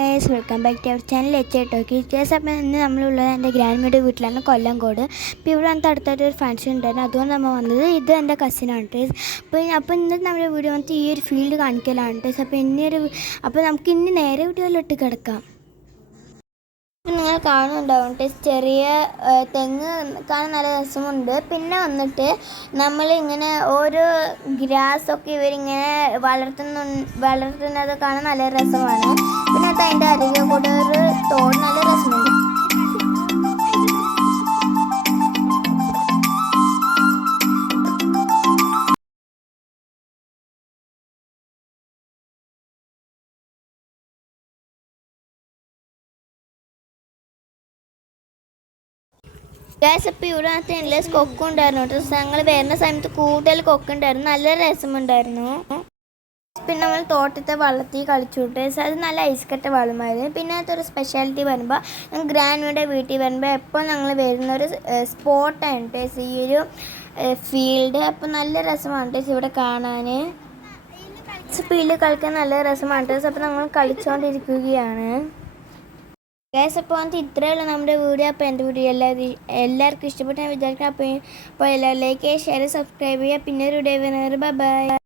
Guys welcome back to our channel talkie guys. അപ്പം ഇന്ന് നമ്മളുള്ളത് എൻ്റെ ഗ്രാൻഡ് വീട്ടിലാണ്, കൊല്ലംകോട്. അപ്പോൾ ഇവിടെ വന്നിട്ട് അടുത്തായിട്ട് ഒരു ഫംഗ്ഷൻ ഉണ്ടായിരുന്നു, അതുകൊണ്ട് നമ്മൾ വന്നത്. ഇത് എൻ്റെ കസിനാണ് ടേസ്. അപ്പോൾ ഇന്നത്തെ നമ്മുടെ വീഡിയോ വന്നിട്ട് ഈ ഒരു ഫീൽഡ് കാണിക്കലാണ് ടേസ്. അപ്പോൾ നമുക്ക് ഇനി നേരെ വീഡിയോയിലിട്ട് കിടക്കാം. നിങ്ങൾ കാണുന്നുണ്ടാവും ടേസ്, ചെറിയ തെങ്ങ് കാണാൻ നല്ല രസമുണ്ട്. പിന്നെ വന്നിട്ട് നമ്മളിങ്ങനെ ഓരോ ഗ്രാസൊക്കെ ഇവരിങ്ങനെ വളർത്തുന്നത് കാണാൻ നല്ല രസമാണ്. പിന്നെ അതിൻ്റെ അരികെ കൂടെ ഒരു തോട്, നല്ല രസമുണ്ട്. ഗ്യാസ് അപ്പോൾ ഇവിടെ വന്നിട്ട് എൻലെസ് കൊക്കുണ്ടായിരുന്നു കേട്ടോ. ഞങ്ങൾ വരുന്ന സമയത്ത് കൂടുതൽ കൊക്കുണ്ടായിരുന്നു, നല്ല രസമുണ്ടായിരുന്നു. പിന്നെ നമ്മൾ തോട്ടത്തെ വള്ളത്തിൽ കളിച്ചുവിട്ട് അത് നല്ല ഐസ് കട്ട വെള്ളമായിരുന്നു. പിന്നെ അതൊരു സ്പെഷ്യാലിറ്റി വരുമ്പോൾ ഞങ്ങൾ ഗ്രാൻഡ് വീട്ടിൽ വരുമ്പോൾ എപ്പോൾ ഞങ്ങൾ വരുന്നൊരു സ്പോട്ടാണ് ടേസ് ഈ ഒരു ഫീൽഡ്. അപ്പോൾ നല്ല രസമാണ് ടേസ് ഇവിടെ കാണാൻ. ഫീൽഡ് കളിക്കാൻ നല്ല രസമാണ് ടേസ്. അപ്പോൾ നമ്മൾ കളിച്ചുകൊണ്ടിരിക്കുകയാണ് ഗൈസ്. അപ്പോൾ വന്നിട്ട് ഇത്രയുള്ള നമ്മുടെ വീഡിയോ. അപ്പോൾ എൻ്റെ വീഡിയോ എല്ലാവർക്കും ഇഷ്ടപ്പെട്ടു ഞാൻ വിചാരിക്കണം. അപ്പോൾ എല്ലാവരും ലൈക്ക് ചെയ്യുക, ഷെയർ, സബ്സ്ക്രൈബ് ചെയ്യുക. പിന്നെ ഒരു വീഡിയോ വരുന്നത്. ബൈ.